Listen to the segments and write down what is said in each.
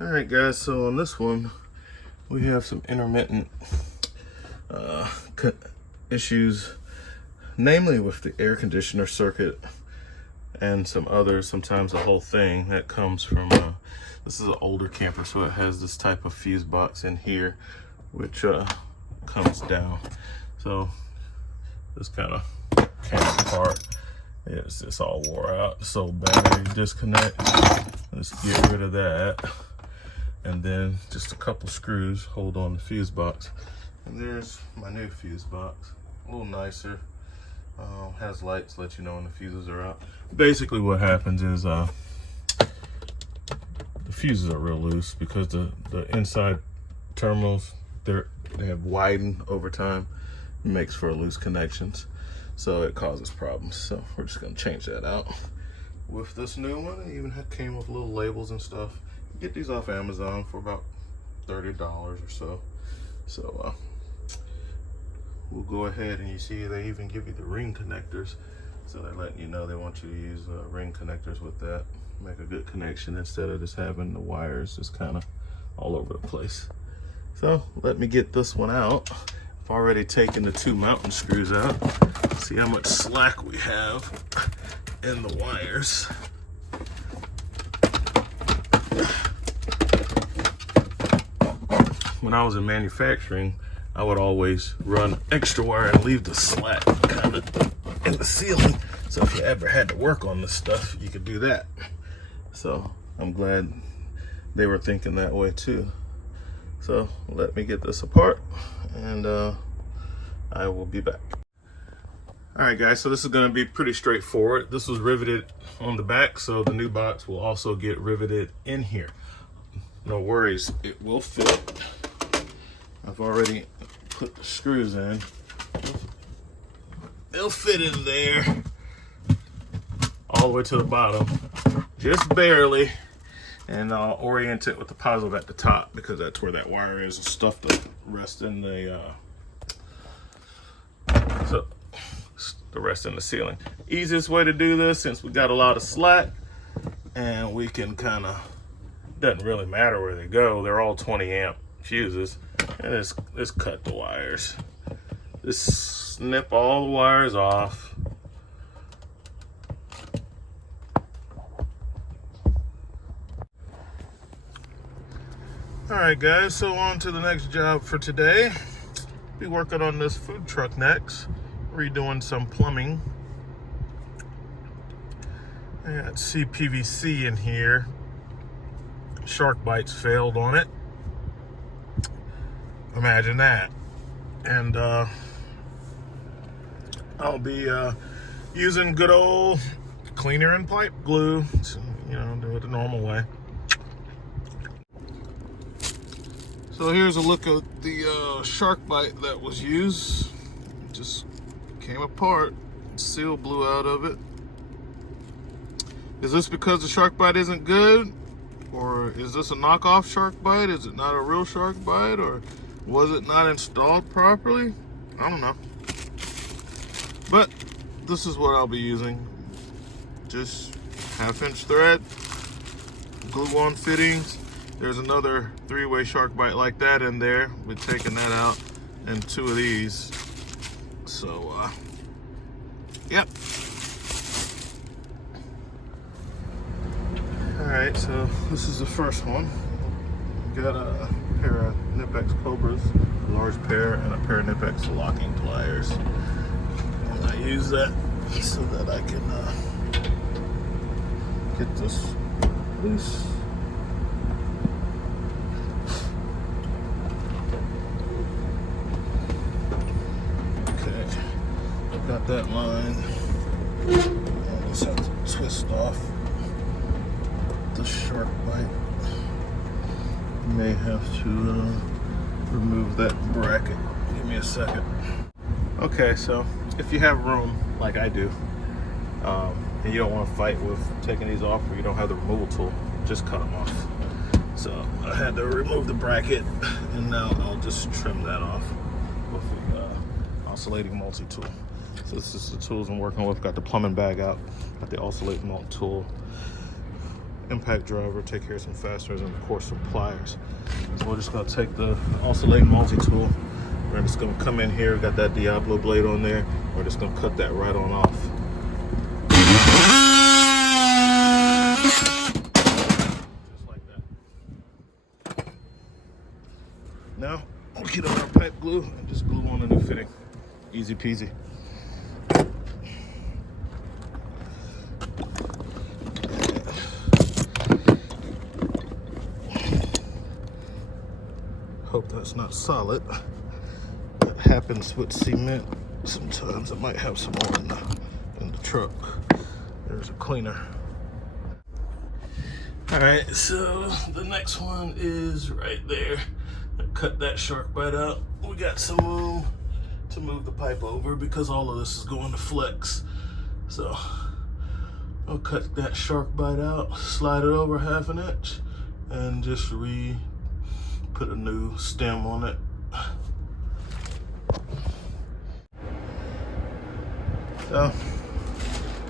Alright guys, so on this one we have some intermittent issues, namely with the air conditioner circuit and some others, sometimes the whole thing that comes from this is an older camper, so it has this type of fuse box in here which comes down. So this kind of came apart. It's just all wore out. So battery disconnect. Let's get rid of that. And then just a couple screws hold on the fuse box. And there's my new fuse box. A little nicer. Has lights, let you know when the fuses are out. Basically what happens is the fuses are real loose because the inside terminals, they have widened over time. It makes for loose connections. So it causes problems. So we're just gonna change that out. With this new one, it even came with little labels and stuff. Get these off Amazon for about $30 or so. So we'll go ahead, and you see they even give you the ring connectors. So they're letting you know they want you to use ring connectors with that. Make a good connection instead of just having the wires just kind of all over the place. So let me get this one out. I've already taken the 2 mounting screws out. See how much slack we have in the wires. When I was in manufacturing, I would always run extra wire and leave the slack kind of in the ceiling. So if you ever had to work on this stuff, you could do that. So I'm glad they were thinking that way too. So let me get this apart, and I will be back. All right guys, so this is gonna be pretty straightforward. This was riveted on the back, so the new box will also get riveted in here. No worries, it will fit. I've already put the screws in. They'll fit in there all the way to the bottom, just barely. And I'll orient it with the positive at the top because that's where that wire is and stuff to rest in the rest in the ceiling. Easiest way to do this, since we got a lot of slack and we can kind of, doesn't really matter where they go, they're all 20 amp fuses, and just cut the wires. Just snip all the wires off. All right guys, so on to the next job for today. Be working on this food truck next, redoing some plumbing. I got CPVC in here. Shark bites failed on it. Imagine that. And I'll be using good old cleaner and pipe glue to, do it the normal way. So here's a look at the shark bite that was used. It just came apart. Seal blew out of it. Is this because the shark bite isn't good? Or is this a knockoff shark bite? Is it not a real shark bite? Or was it not installed properly? I don't know. But this is what I'll be using. Just 1/2" thread, glue-on fittings. There's another 3-way shark bite like that in there. We're taking that out, and 2 of these. So, yep. Alright, so this is the first one. Got a pair of Knipex Cobras, a large pair, and a pair of Knipex locking pliers. And I use that so that I can get this loose. Okay, got that line. I just have to twist off the shark bite. May have to remove that bracket Give me a second. Okay, so if you have room, like I do, and you don't want to fight with taking these off, or you don't have the removal tool, just cut them off. So I had to remove the bracket, and now I'll just trim that off with the oscillating multi-tool. So this is the tools I'm working with. Got the plumbing bag out, got the oscillating multi-tool, impact driver, take care of some fasteners, and of course some pliers. So we're just gonna take the oscillating multi-tool. We're just gonna come in here, got that Diablo blade on there. We're just gonna cut that right on off. Just like that. Now, we'll get on our pipe glue and just glue on the new fitting. Easy peasy. Hope that's not solid. That happens with cement. Sometimes I might have some more in the truck. There's a cleaner. All right, so the next one is right there. I cut that shark bite out. We got some room to move the pipe over because all of this is going to flex. So I'll cut that shark bite out, slide it over 1/2 inch, and just put a new stem on it. So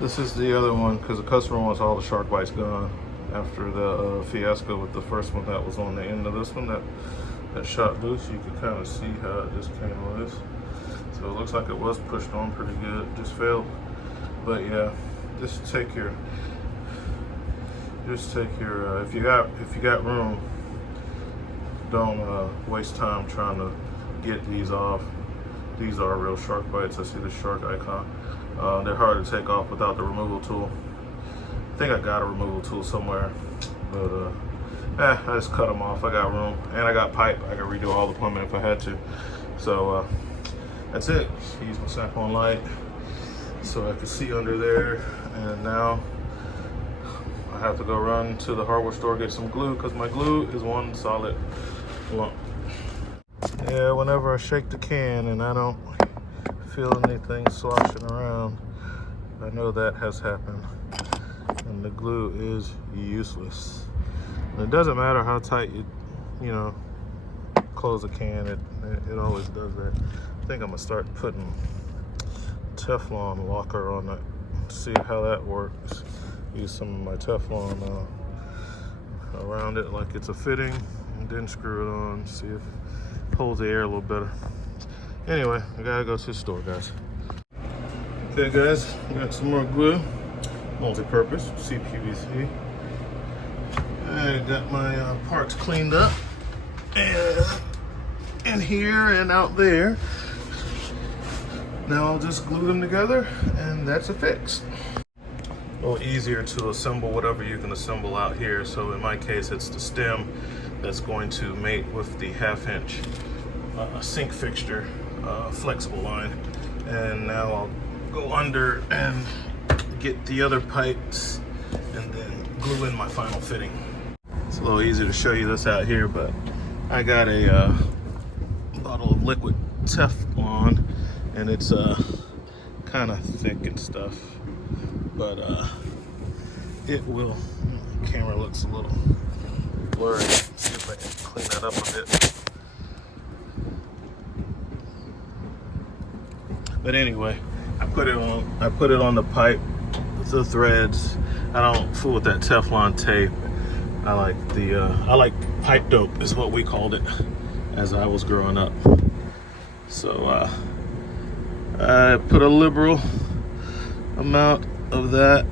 this is the other one because the customer wants all the shark bites gone after the fiasco with the first one that was on the end of this one that shot loose. You can kind of see how it just came loose. So it looks like it was pushed on pretty good, it just failed. But yeah, just take your if you got room, don't waste time trying to get these off. These are real shark bites. I see the shark icon. They're hard to take off without the removal tool. I think I got a removal tool somewhere, but I just cut them off. I got room, and I got pipe. I can redo all the plumbing if I had to. So that's it. Use my Snap-on light so I can see under there. And now I have to go run to the hardware store, get some glue, because my glue is one solid lump. Yeah, whenever I shake the can and I don't feel anything sloshing around, I know that has happened. And the glue is useless. And it doesn't matter how tight you close a can, it always does that. I think I'm gonna start putting Teflon locker on it, see how that works. Use some of my Teflon around it like it's a fitting, and then screw it on, see if it holds the air a little better. Anyway, I gotta go to the store, guys. Okay guys, got some more glue, multi-purpose, CPVC. I got my parts cleaned up, and in here and out there. Now I'll just glue them together, and that's a fix. A little easier to assemble whatever you can assemble out here. So in my case, it's the stem that's going to mate with the 1/2 inch sink fixture flexible line. And now I'll go under and get the other pipes and then glue in my final fitting. It's a little easier to show you this out here, but I got a bottle of liquid Teflon, and it's kind of thick and stuff, but it will. The camera looks a little blurry. See if I can clean that up a bit. But anyway, I put it on the pipe with the threads. I don't fool with that Teflon tape. I like pipe dope is what we called it as I was growing up. So I put a liberal amount of that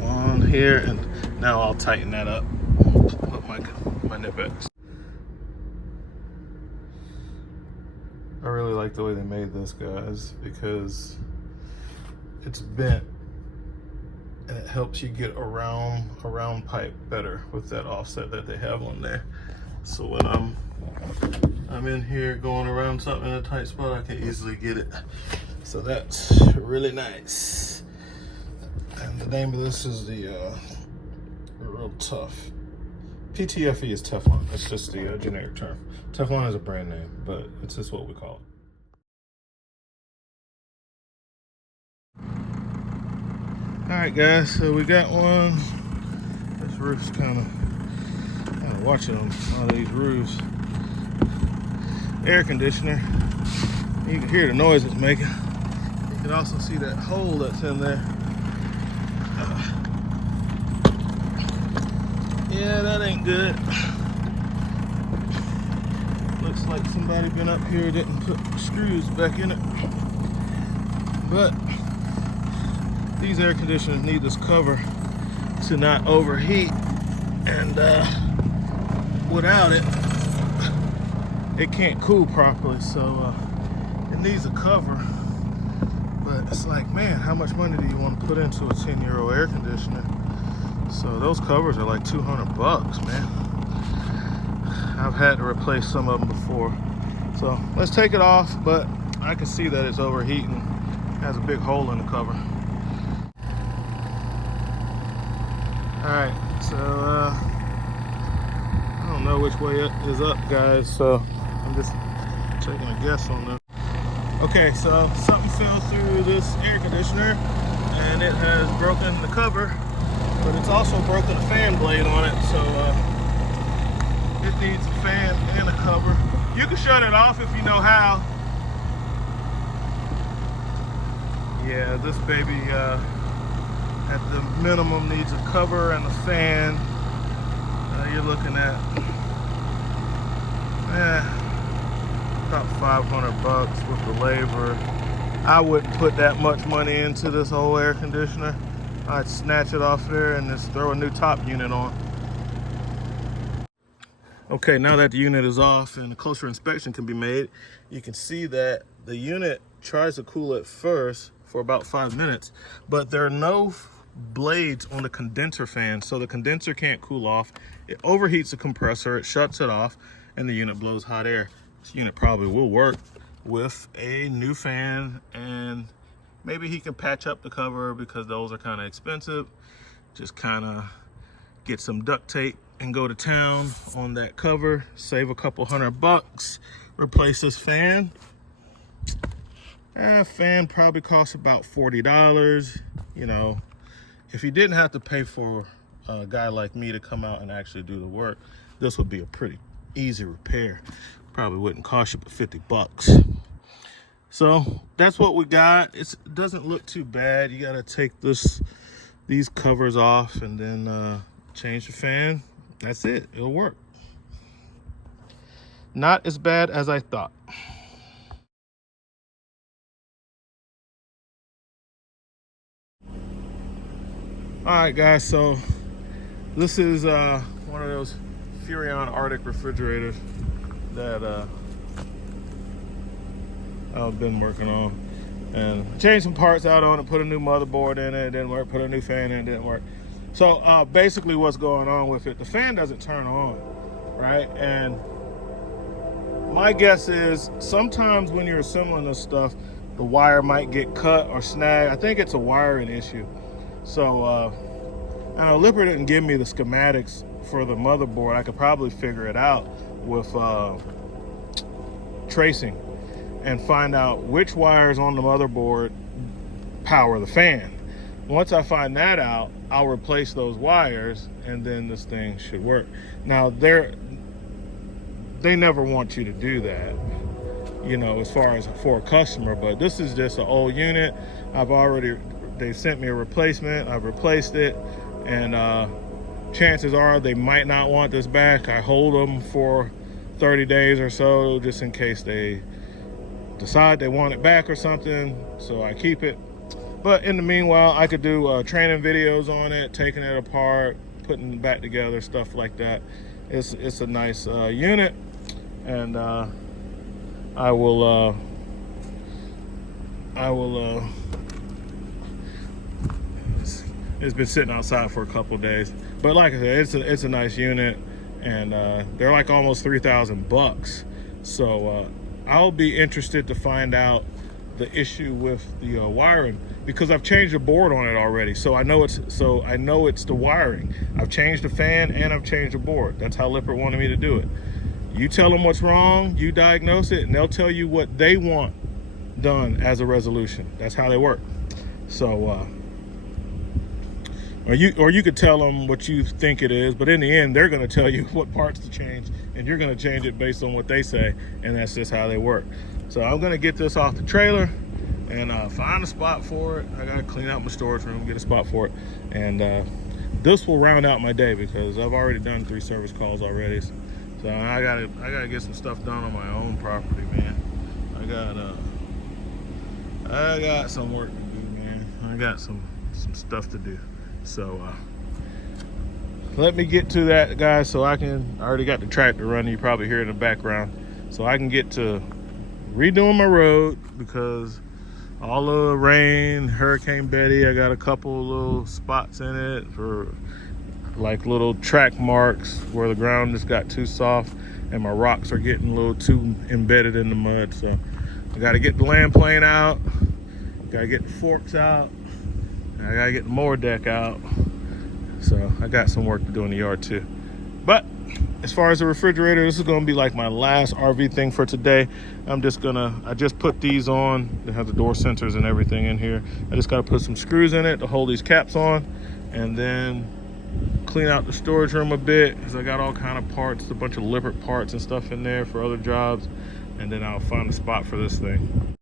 on here, and now I'll tighten that up with my Knipex. I really like the way they made this, guys, because it's bent and it helps you get around a round pipe better with that offset that they have on there. So when I'm in here going around something in a tight spot, I can easily get it. So that's really nice. And the name of this is the Real Tough. PTFE is Teflon. It's just the generic term. Teflon is a brand name, but it's just what we call it. All right, guys, so we got one. This roof's kind of watching on all these roofs. Air conditioner. You can hear the noise it's making. You can also see that hole that's in there. Yeah, that ain't good. Looks like somebody been up here didn't put screws back in it. But these air conditioners need this cover to not overheat, and without it, it can't cool properly. So it needs a cover. But it's like, man, how much money do you want to put into a 10-year-old air conditioner? So those covers are like 200 bucks, man. I've had to replace some of them before. So let's take it off, but I can see that it's overheating. It has a big hole in the cover. All right, so I don't know which way is up, guys. So I'm just taking a guess on that. Okay, so something fell through this air conditioner and it has broken the cover, but it's also broken a fan blade on it. So it needs a fan and a cover. You can shut it off if you know how. Yeah, this baby at the minimum needs a cover and a fan. You're looking at about 500 bucks with the labor. I wouldn't put that much money into this whole air conditioner. I'd snatch it off there and just throw a new top unit on. Okay, now that the unit is off and a closer inspection can be made, you can see that the unit tries to cool it first for about 5 minutes, but there are no blades on the condenser fan, so the condenser can't cool off. It overheats the compressor, it shuts it off, and the unit blows hot air. This unit probably will work with a new fan, and maybe he can patch up the cover because those are kind of expensive. Just kind of get some duct tape and go to town on that cover, save a couple $100, replace this fan. Fan probably costs about $40. You know, if you didn't have to pay for a guy like me to come out and actually do the work, this would be a pretty easy repair. Probably wouldn't cost you but $50. So that's what we got. It doesn't look too bad. You gotta take these covers off and then change the fan. That's it, it'll work. Not as bad as I thought. All right, guys, so this is one of those Furrion Arctic refrigerators that I've been working on, and changed some parts out on it, put a new motherboard in it, didn't work, put a new fan in it, didn't work. So basically what's going on with it, the fan doesn't turn on, right? And my guess is sometimes when you're assembling this stuff, the wire might get cut or snag. I think it's a wiring issue. So I know Lippert didn't give me the schematics for the motherboard. I could probably figure it out with tracing and find out which wires on the motherboard power the fan. Once I find that out, I'll replace those wires and then this thing should work. Now they never want you to do that, you know, as far as for a customer, but this is just an old unit. They sent me a replacement, I've replaced it, and chances are they might not want this back. I hold them for 30 days or so just in case they decide they want it back or something, so I keep it. But in the meanwhile, I could do training videos on it, taking it apart, putting it back together, stuff like that. It's a nice unit, and I will it's been sitting outside for a couple of days, but like I said, it's a nice unit, and they're like almost 3,000 bucks. So I'll be interested to find out the issue with the wiring, because I've changed the board on it already. So I know it's the wiring. I've changed the fan and I've changed the board. That's how Lippert wanted me to do it. You tell them what's wrong, you diagnose it, and they'll tell you what they want done as a resolution. That's how they work. So Or you could tell them what you think it is, but in the end, they're going to tell you what parts to change, and you're going to change it based on what they say, and that's just how they work. So I'm going to get this off the trailer and find a spot for it. I got to clean out my storage room, get a spot for it, and this will round out my day because I've already done 3 service calls already. So I gotta get some stuff done on my own property, man. I got some work to do, man. I got some stuff to do. So let me get to that, guys, so I already got the tractor running. You probably hear it in the background. So I can get to redoing my road because all the rain, Hurricane Betty, I got a couple little spots in it for like little track marks where the ground just got too soft and my rocks are getting a little too embedded in the mud. So I got to get the land plane out, got to get the forks out, I got to get the mower deck out. So I got some work to do in the yard too. But as far as the refrigerator, this is going to be like my last RV thing for today. I just put these on. They have the door sensors and everything in here. I just got to put some screws in it to hold these caps on, and then clean out the storage room a bit because I got all kind of parts, a bunch of Lippert parts and stuff in there for other jobs, and then I'll find a spot for this thing.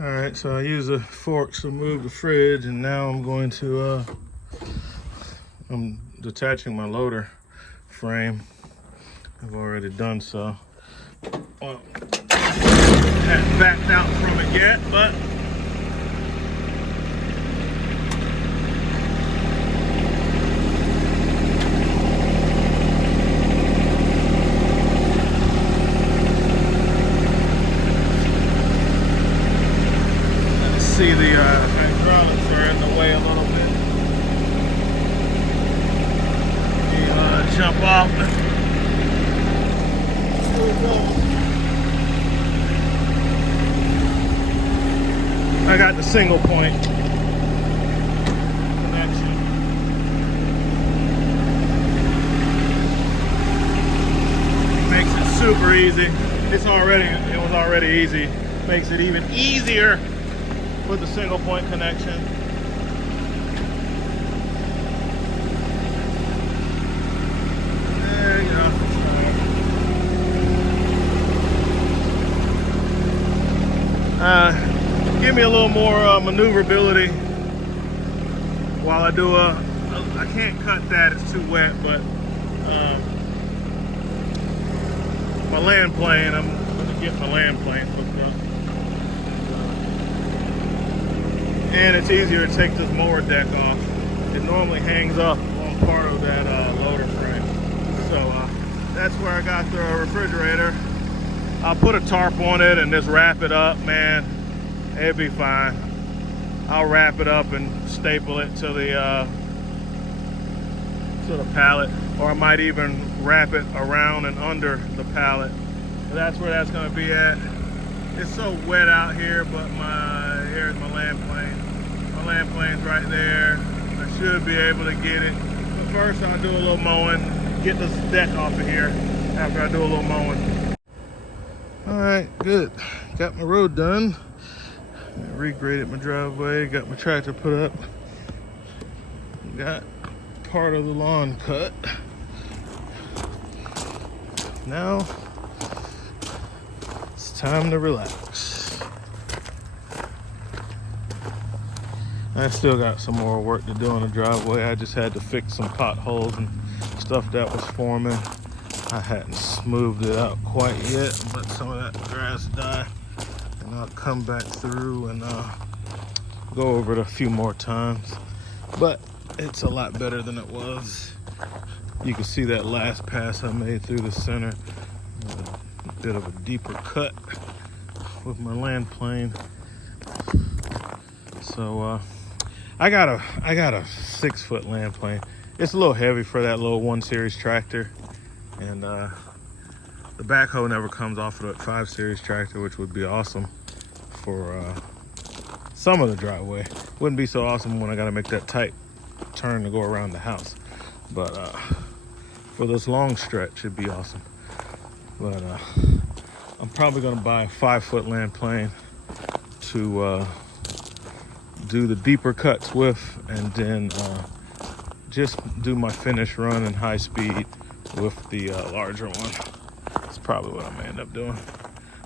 All right, so I use the forks to move the fridge, and now I'm going to I'm detaching my loader frame. I've already done so. Well, haven't backed out from it yet, but see the hydraulics are in the way a little bit. Jump off. Here we go. I got the single point connection. Makes it super easy. It was already easy. Makes it even easier with the single point connection. There you go. Give me a little more maneuverability while I do I can't cut that, it's too wet, but my land plane, I'm gonna get my land plane hooked up. And it's easier to take this mower deck off. It normally hangs up on part of that loader frame. So that's where I got the refrigerator. I'll put a tarp on it and just wrap it up, man. It'll be fine. I'll wrap it up and staple it to the pallet, or I might even wrap it around and under the pallet. So that's where that's gonna be at. It's so wet out here, but here's my land plane. My land plane's right there. I should be able to get it. But first I'll do a little mowing, get this deck off of here after I do a little mowing. All right, good. Got my road done. Regraded my driveway, got my tractor put up. Got part of the lawn cut. Now it's time to relax. I still got some more work to do on the driveway. I just had to fix some potholes and stuff that was forming. I hadn't smoothed it out quite yet, but some of that grass died. And I'll come back through and go over it a few more times. But it's a lot better than it was. You can see that last pass I made through the center. A bit of a deeper cut with my land plane. So I got a 6-foot land plane. It's a little heavy for that little 1 Series tractor. And the backhoe never comes off of that 5 Series tractor, which would be awesome for some of the driveway. Wouldn't be so awesome when I gotta make that tight turn to go around the house. But for this long stretch, it'd be awesome. But I'm probably gonna buy a 5-foot land plane to do the deeper cuts with, and then just do my finish run in high speed with the larger one. That's probably what I'm gonna end up doing.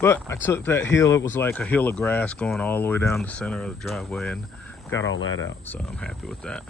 But I took that hill, it was like a hill of grass going all the way down the center of the driveway, and got all that out, so I'm happy with that.